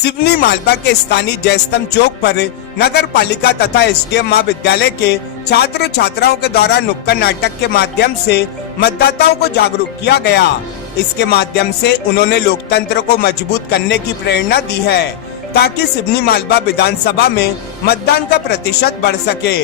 सिवनी मालवा के स्थानीय जयस्तंभ चौक पर नगर पालिका तथा एसडीएम महाविद्यालय के छात्र छात्राओं के द्वारा नुक्कड़ नाटक के माध्यम से मतदाताओं को जागरूक किया गया। इसके माध्यम से उन्होंने लोकतंत्र को मजबूत करने की प्रेरणा दी है ताकि सिवनी मालवा विधानसभा में मतदान का प्रतिशत बढ़ सके।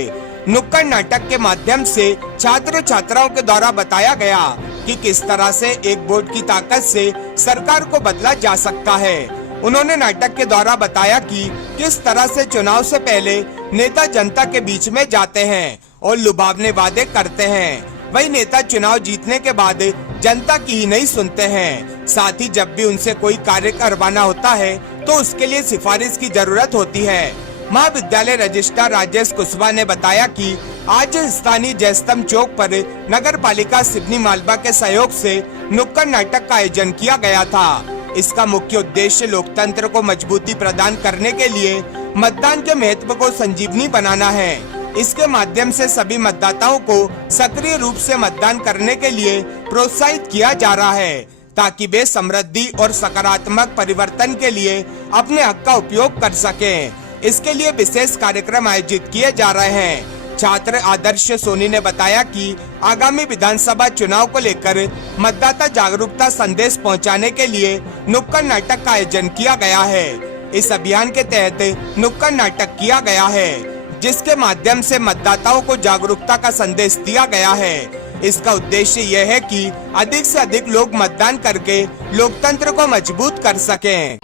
नुक्कड़ नाटक के माध्यम से छात्र छात्राओं के द्वारा बताया गया कि किस तरह से एक वोट की ताकत से सरकार को बदला जा सकता है। उन्होंने नाटक के द्वारा बताया कि किस तरह से चुनाव से पहले नेता जनता के बीच में जाते हैं और लुभावने वादे करते हैं। वही नेता चुनाव जीतने के बाद जनता की ही नहीं सुनते हैं, साथ ही जब भी उनसे कोई कार्य करवाना होता है तो उसके लिए सिफारिश की जरूरत होती है। महाविद्यालय रजिस्ट्रार राजेश कुशवाहा ने बताया कि आज स्थानीय जयस्तंभ चौक पर नगर पालिका सिवनी मालवा के सहयोग से नुक्कड़ नाटक का आयोजन किया गया था। इसका मुख्य उद्देश्य लोकतंत्र को मजबूती प्रदान करने के लिए मतदान के महत्व को संजीवनी बनाना है। इसके माध्यम से सभी मतदाताओं को सक्रिय रूप से मतदान करने के लिए प्रोत्साहित किया जा रहा है ताकि वे समृद्धि और सकारात्मक परिवर्तन के लिए अपने हक का उपयोग कर सकें। इसके लिए विशेष कार्यक्रम आयोजित किए जा रहे हैं। छात्र आदर्श सोनी ने बताया कि आगामी विधानसभा चुनाव को लेकर मतदाता जागरूकता संदेश पहुंचाने के लिए नुक्कड़ नाटक का आयोजन किया गया है। इस अभियान के तहत नुक्कड़ नाटक किया गया है जिसके माध्यम से मतदाताओं को जागरूकता का संदेश दिया गया है। इसका उद्देश्य यह है कि अधिक से अधिक लोग मतदान करके लोकतंत्र को मजबूत कर सकें।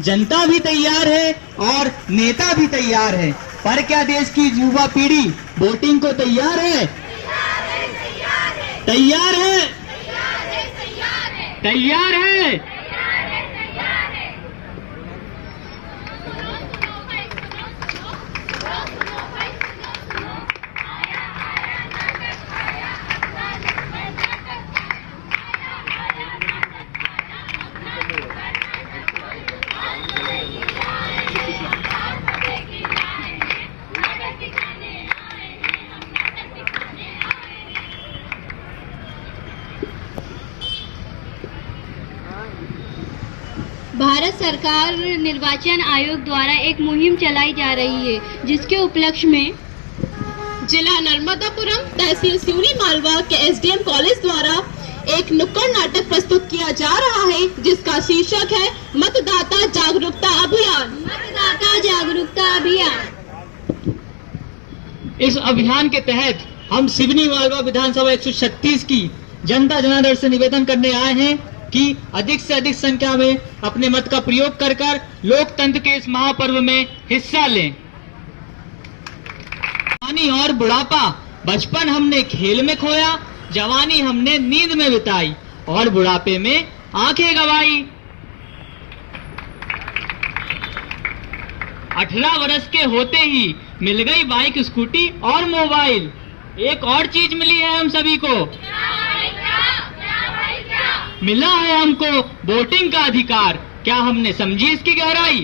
जनता भी तैयार है और नेता भी तैयार है, पर क्या देश की युवा पीढ़ी वोटिंग को तैयार है? तैयार है? तैयार है? भारत सरकार निर्वाचन आयोग द्वारा एक मुहिम चलाई जा रही है जिसके उपलक्ष्य में जिला नर्मदापुरम तहसील सिवनी मालवा के एसडीएम कॉलेज द्वारा एक नुक्कड़ नाटक प्रस्तुत किया जा रहा है जिसका शीर्षक है मतदाता जागरूकता अभियान। मतदाता जागरूकता अभियान। इस अभियान के तहत हम सिवनी मालवा विधानसभा 136 की जनता जनार्दन से निवेदन करने आए हैं कि अधिक से अधिक संख्या में अपने मत का प्रयोग कर लोकतंत्र के इस महापर्व में हिस्सा लें। जवानी और बुढ़ापा, बचपन हमने खेल में खोया, जवानी हमने नींद में बिताई और बुढ़ापे में आंखें गंवाई। 18 वर्ष के होते ही मिल गई बाइक, स्कूटी और मोबाइल। एक और चीज मिली है हम सभी को, मिला है हमको वोटिंग का अधिकार। क्या हमने समझी इसकी गहराई?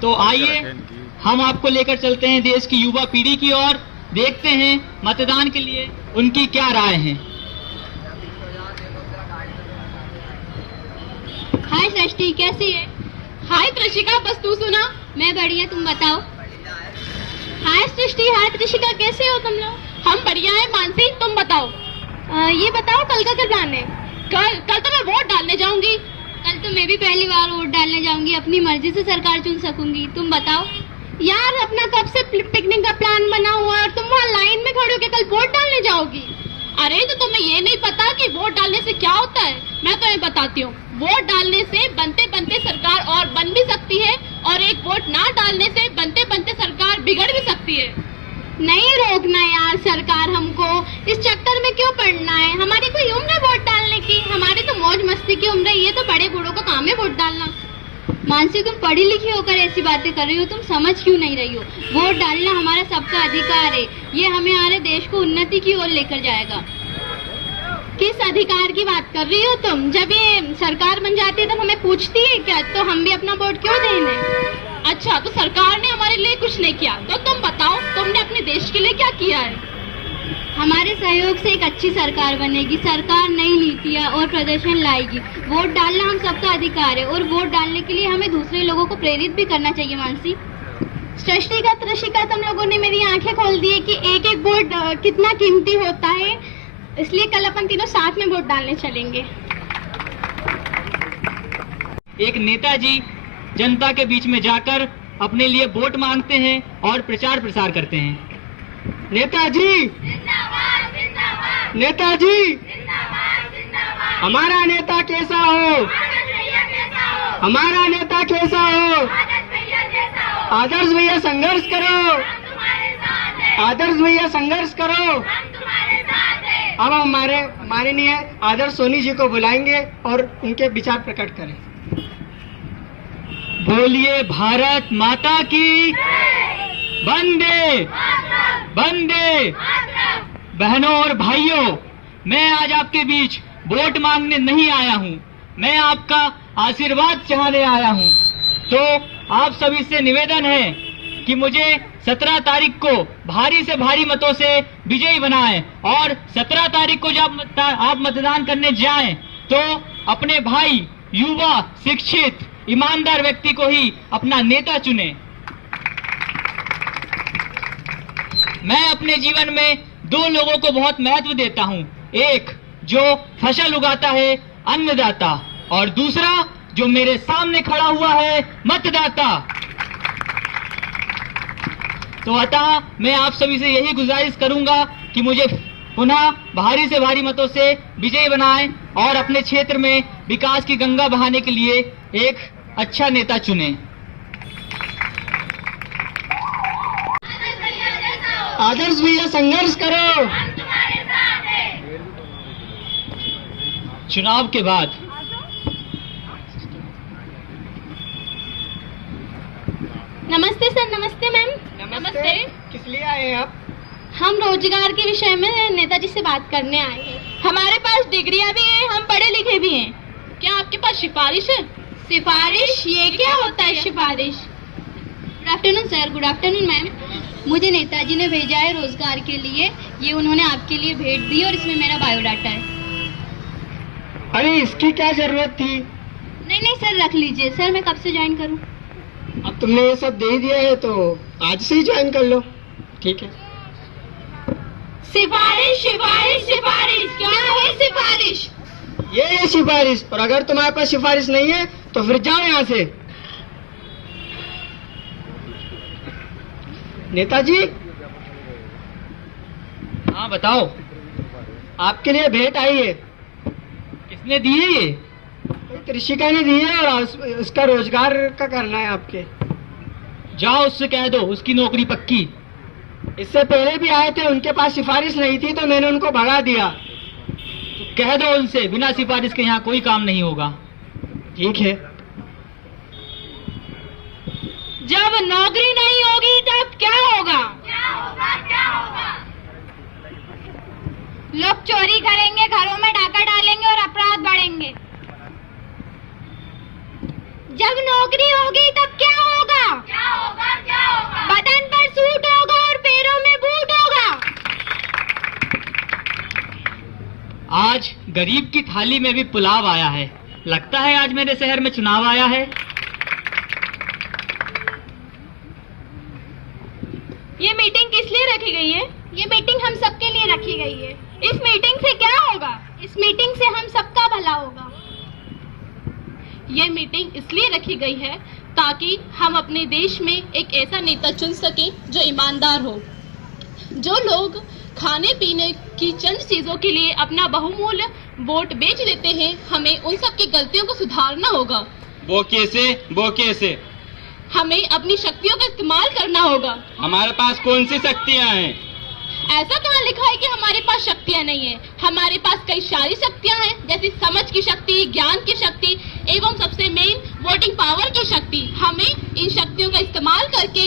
तो आइए हम आपको लेकर चलते हैं देश की युवा पीढ़ी की ओर, देखते हैं मतदान के लिए उनकी क्या राय है। हाय सृष्टि, कैसी है? हाय कृषिका, बस तू सुना। मैं बढ़िया, तुम बताओ। हाय सृष्टि, हाय कृषिका, कैसे हो तुम लोग? हम बढ़िया है। मानसी, तुम बताओ। ये बताओ कल का क्या प्लान है? कल तो मैं वोट डालने जाऊंगी। कल तो मैं भी पहली बार वोट डालने जाऊंगी, अपनी मर्जी से सरकार चुन सकूंगी। तुम बताओ। यार, अपना कब से पिकनिक का प्लान बना हुआ है और तुम वहाँ लाइन में खड़े होकर कल वोट डालने जाओगी? अरे तो तुम्हें ये नहीं पता कि वोट डालने से क्या होता है? मैं तुम्हें बताती हूँ। वोट डालने से बनते बनते सरकार और बन भी सकती है और एक वोट ना डालने से बनते बनते सरकार बिगड़ भी सकती है। नहीं रोकना यार सरकार हमको, इस चक्कर में क्यों पड़ना है? हमारी कोई उम्र है वोट डालने की? हमारी तो मौज मस्ती की उम्र है, ये तो बड़े बूढ़ों का काम है वोट डालना। मानसी, तुम पढ़ी लिखी होकर ऐसी बातें कर रही हो, तुम समझ क्यों नहीं रही हो? वोट डालना हमारा सबका अधिकार है, ये हमें हमारे देश को उन्नति की ओर लेकर जाएगा। किस अधिकार की बात कर रही हो तुम? जब ये सरकार बन जाती है तब हमें पूछती है क्या? तो हम भी अपना वोट क्यों देने? अच्छा, तो सरकार ने हमारे लिए कुछ नहीं किया, तो तुम बताओ तुमने अपने देश के लिए क्या किया है? हमारे सहयोग से एक अच्छी सरकार बनेगी। सरकार नई नीतियाँ और प्रदर्शन लाएगी। वोट डालना हम सबका अधिकार है और वोट डालने के लिए हमें दूसरे लोगों को प्रेरित भी करना चाहिए। मानसी, सृष्टिगत ऋषिगत तुम लोगों ने मेरी आंखें खोल दी है कि एक एक वोट कितना कीमती होता है। इसलिए कल अपन तीनों साथ में वोट डालने चलेंगे। एक नेताजी जनता के बीच में जाकर अपने लिए वोट मांगते हैं और प्रचार प्रसार करते हैं। नेताजी, नेताजी, हमारा नेता कैसा हो, हमारा नेता कैसा हो। आदर्श भैया संघर्ष करो, आदर्श भैया संघर्ष करो। अब हम हमारे माननीय आदर्श सोनी जी को बुलाएंगे और उनके विचार प्रकट करें। बोलिए भारत माता की वंदे वंदे। बहनों और भाइयों, मैं आज आपके बीच वोट मांगने नहीं आया हूँ, मैं आपका आशीर्वाद चाहने आया हूँ। तो आप सभी से निवेदन है कि मुझे 17 तारीख को भारी से भारी मतों से विजयी बनाएं और 17 तारीख को जब आप मतदान करने जाएं तो अपने भाई, युवा, शिक्षित, ईमानदार व्यक्ति को ही अपना नेता चुने। मैं अपने जीवन में दो लोगों को बहुत महत्व देता हूँ। एक जो फसल उगाता है, अन्नदाता, और दूसरा जो मेरे सामने खड़ा हुआ है, मतदाता। तो अतः मैं आप सभी से यही गुजारिश करूंगा कि मुझे पुनः भारी से भारी मतों से विजयी बनाएं और अपने क्षेत्र में विकास की गंगा बहाने के लिए एक अच्छा नेता चुने। आदर्श भैया संघर्ष करो। चुनाव के बाद नमस्ते सर। नमस्ते मैम। नमस्ते। किस लिए आए हैं आप? हम रोजगार के विषय में नेताजी से बात करने आए हैं। हमारे पास डिग्रियां भी हैं, हम पढ़े लिखे भी हैं। क्या आपके पास सिफारिश है? सिफारिश? ये क्या होता है सिफारिश? Good afternoon sir. Good afternoon ma'am. मुझे नेताजी ने भेजा है रोजगार के लिए। ये उन्होंने आपके लिए भेंट दी और इसमें मेरा बायोडाटा है। अरे इसकी क्या जरूरत थी? नहीं नहीं सर, रख लीजिए। सर मैं कब से ज्वाइन करूं? अब तुमने ये सब दे दिया है तो आज से ही ज्वाइन कर लो। ठीक है। सिफारिश सिफारिश सिफारिश, क्या है सिफारिश? ये है सिफारिश, और अगर तुम्हारे पास सिफारिश नहीं है तो फिर जाओ यहाँ से। नेताजी। हाँ बताओ। आपके लिए भेंट आई है। किसने दी है? ये कृषिका ने दी है और उसका रोजगार का करना है आपके। जाओ उससे कह दो उसकी नौकरी पक्की। इससे पहले भी आए थे, उनके पास सिफारिश नहीं थी तो मैंने उनको भगा दिया। तो कह दो उनसे बिना सिफारिश के यहाँ कोई काम नहीं होगा। ठीक है। जब नौकरी नहीं होगी तब क्या होगा? लोग चोरी करेंगे, घरों में डाका डालेंगे और अपराध बढ़ेंगे। जब नौकरी होगी तब क्या होगा? बदन पर सूट होगा और पैरों में बूट होगा। आज गरीब की थाली में भी पुलाव आया है। लगता है आज मेरे शहर में चुनाव आया है। ये मीटिंग किस लिए रखी गई है? ये मीटिंग हम सबके लिए रखी गई है। इस मीटिंग से क्या होगा? इस मीटिंग से हम सबका भला होगा। ये मीटिंग इसलिए रखी गई है ताकि हम अपने देश में एक ऐसा नेता चुन सकें जो ईमानदार हो। जो लोग खाने पीने की चंद चीजों के लिए अपना बहुमूल्य वोट बेच देते हैं, हमें उन सब की गलतियों को सुधारना होगा। वो कैसे? हमें अपनी शक्तियों का इस्तेमाल करना होगा। हमारे पास कौन सी शक्तियाँ हैं? ऐसा कहाँ लिखा है कि हमारे पास शक्तियाँ नहीं है? हमारे पास कई सारी शक्तियाँ हैं, जैसे समझ की शक्ति, ज्ञान की शक्ति एवं सबसे मेन वोटिंग पावर की शक्ति। हमें इन शक्तियों का इस्तेमाल करके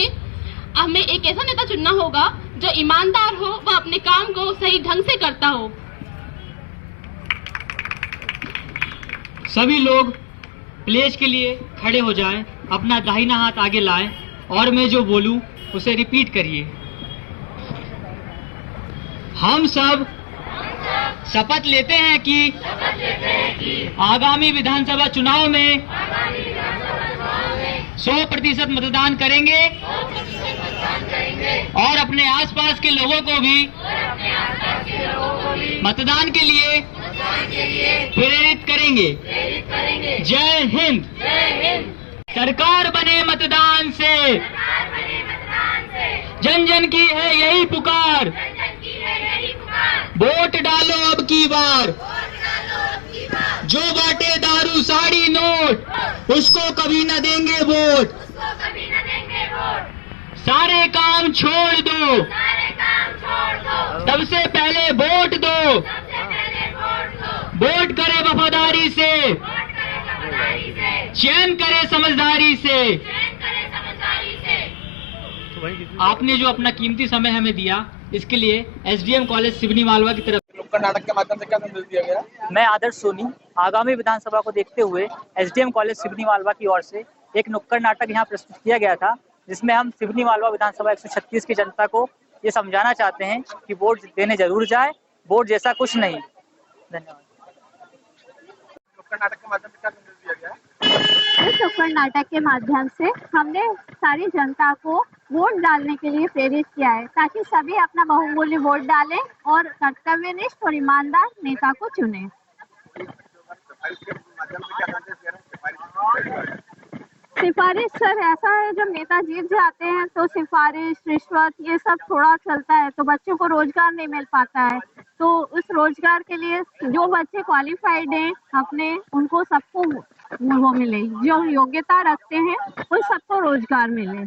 हमें एक ऐसा नेता चुनना होगा जो ईमानदार हो, वह अपने काम को सही ढंग से करता हो। सभी लोग प्लेज के लिए खड़े हो जाएं, अपना दाहिना हाथ आगे लाएं और मैं जो बोलूं उसे रिपीट करिए। हम सब शपथ लेते हैं कि आगामी विधानसभा चुनाव में 100% मतदान करेंगे और अपने आसपास के लोगों को भी मतदान के लिए प्रेरित करेंगे। जय हिंद। सरकार बने मतदान से, जन जन की है यही पुकार, वोट डालो अब की बार, जो बांटे दारू साड़ी नोट उसको कभी न देंगे वोट, सारे काम छोड़ दो, सबसे पहले वोट दो, वोट करे वफादारी से, चयन करे समझदारी से। आपने जो अपना कीमती समय हमें दिया, इसके लिए एसडीएम कॉलेज सिवनी मालवा की तरफ नुक्कड़ नाटक के माध्यम से क्या संदेश दिया गया? मैं आदर्श सोनी आगामी विधानसभा को देखते हुए एसडीएम कॉलेज सिवनी मालवा की ओर से एक नुक्कड़ नाटक यहाँ प्रस्तुत किया गया था, जिसमें हम सिवनी मालवा विधानसभा 136 की जनता को ये समझाना चाहते हैं कि वोट देने जरूर जाए, वोट जैसा कुछ नहीं। धन्यवाद। नुक्कड़ नाटक के माध्यम से क्या संदेश दिया गया? इस नुक्कड़ नाटक के माध्यम से हमने सारी जनता को वोट डालने के लिए प्रेरित किया है, ताकि सभी अपना बहुमूल्य वोट डालें और कर्तव्यनिष्ठ और ईमानदार नेता को चुनें। सिफारिश सर ऐसा है, जब नेता जीत जाते हैं तो सिफारिश, रिश्वत ये सब थोड़ा चलता है, तो बच्चों को रोजगार नहीं मिल पाता है। तो उस रोजगार के लिए जो बच्चे क्वालिफाइड हैं अपने, उनको सबको वो मिले, जो योग्यता रखते हैं उन सबको रोजगार मिले।